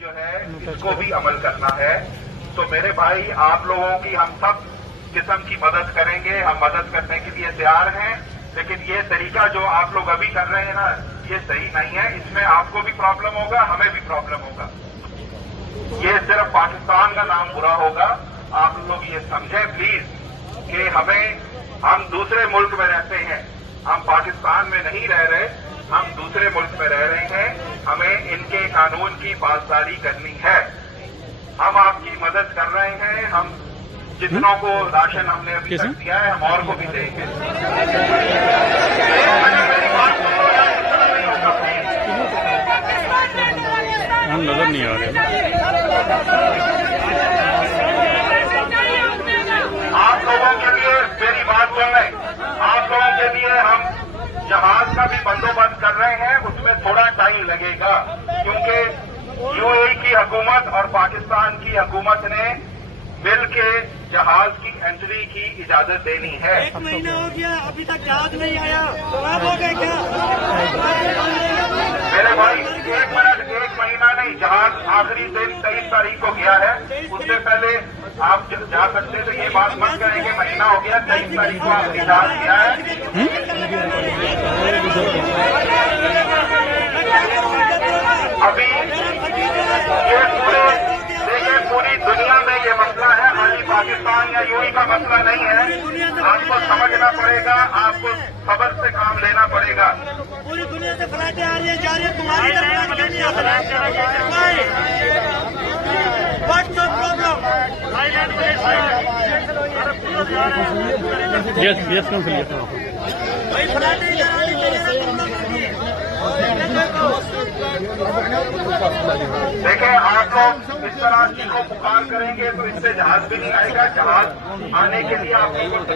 जो है इसको भी अमल करना है। तो मेरे भाई, आप लोगों की हम सब किस्म की मदद करेंगे, हम मदद करने के लिए तैयार हैं। लेकिन ये तरीका जो आप लोग अभी कर रहे हैं ना, ये सही नहीं है। इसमें आपको भी प्रॉब्लम होगा, हमें भी प्रॉब्लम होगा। ये सिर्फ पाकिस्तान का नाम बुरा होगा। आप लोग ये समझें प्लीज कि हम दूसरे मुल्क में रहते हैं, हम पाकिस्तान में नहीं रह रहे, हम दूसरे मुल्क में रह रहे हैं। हमें इनके कानून की पासदारी करनी है। हम आपकी मदद कर रहे हैं। हम जितनों को राशन हमने अभी तक दिया है, हम और को भी देंगे। हम नजर नहीं आ रहे। आप लोगों के लिए मेरी बात सुन रहे, आप लोगों के लिए हम जहाज का भी बंदोबस्त कर रहे हैं। उसमें थोड़ा टाइम लगेगा क्योंकि यूएई की हुकूमत और पाकिस्तान की हुकूमत ने मिल के जहाज की एंट्री की इजाजत देनी है। 1 महीना हो गया, अभी तक जहाज नहीं आया। खराब हो गए क्या? मेरे भाई, 1 महीना नहीं, जहाज आखिरी दिन 23 तारीख को गया है। उससे पहले आप जा सकते तो ये बात मत करें कि महीना हो गया। 23 तारीख को आखिरी जहाज गया है। अभी ये पूरी दुनिया में ये मसला है, खाली पाकिस्तान या यूएई का मसला नहीं है। आपको समझना पड़ेगा, आपको सब्र से काम लेना पड़ेगा। पूरी दुनिया से फ्लाइटें आ रही है, जा रही है, तुम्हारी तरफ फ्लाइट नहीं आ रही। What's your problem? Yes complete. भाई फ्लाइटें जा रही देखें, आप लोग इस तरह की को पुकार करेंगे तो इससे जहाज भी नहीं आएगा। जहाज आने के लिए आप लोगों को